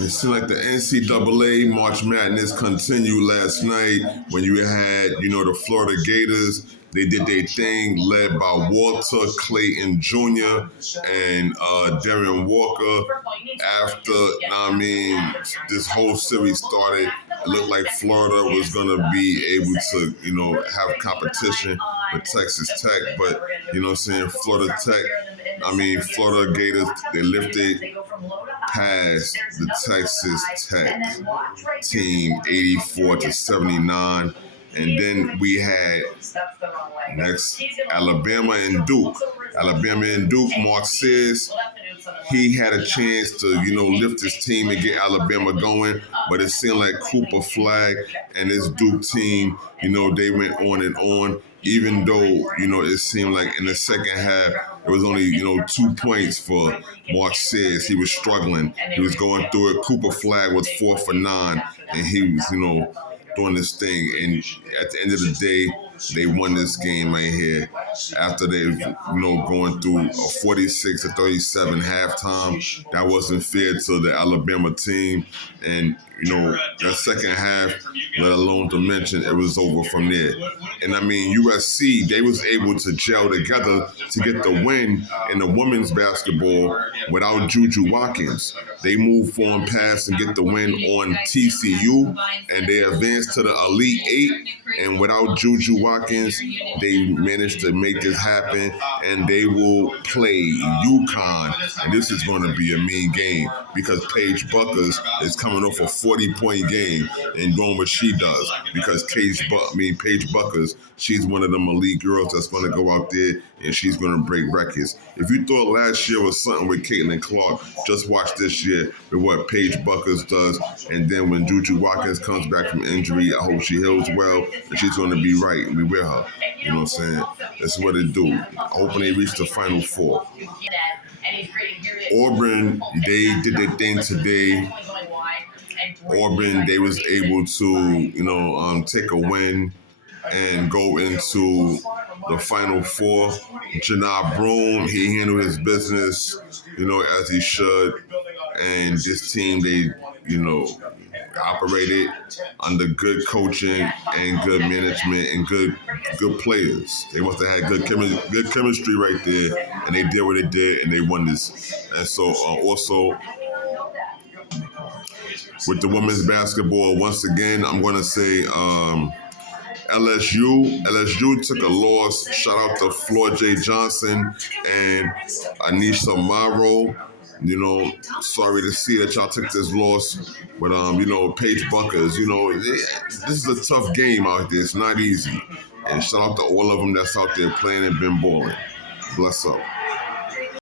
It seemed like the NCAA March Madness continued last night when you had, the Florida Gators. They did their thing, led by Walter Clayton Jr. and Darren Walker. After, this whole series started, it looked like Florida was going to be able to, have competition with Texas Tech. But, Florida Gators, they lifted past the Texas Tech team 84-79. And then we had next Alabama and Duke. Mark says he had a chance to, lift his team and get Alabama going, but it seemed like Cooper Flag and his Duke team, they went on and on, even though, it seemed like in the second half, it was only, 2 points for Mark says. He was struggling. He was going through it. Cooper Flag was 4 for 9, and he was, doing this thing. And at the end of the day, they won this game right here after they, going through a 46-37 halftime. That wasn't fair to the Alabama team. And, that second half, let alone to mention, it was over from there. And USC, they was able to gel together to get the win in the women's basketball without Juju Watkins. They moved on past and get the win on TCU, and they advanced to the Elite Eight. And without Juju Watkins, they managed to make this happen, and they will play UConn. And this is going to be a mean game because Paige Buckers is coming off a 40-point game and doing what she does. Because Paige Buckers, she's one of them elite girls that's going to go out there and she's going to break records. If you thought last year was something with Caitlin Clark, just watch this year with what Paige Buckers does. And then when Juju Watkins comes back from injury, I hope she heals well and she's going to be right and be with her. You know what I'm saying? That's what it do. Hoping they reach the Final Four. Auburn, they did their thing today. Auburn, they was able to, take a win and go into the Final Four. Janai Broome, he handled his business, as he should. And this team, they, operated under good coaching and good management and good players. They must have had good chemistry right there, and they did what they did, and they won this. And so also with the women's basketball, once again, I'm going to say LSU took a loss. Shout out to Floyd J. Johnson and Anisha Morrow. Sorry to see that y'all took this loss. But, Paige Buckers, this is a tough game out there. It's not easy. And shout out to all of them that's out there playing and been balling. Bless up.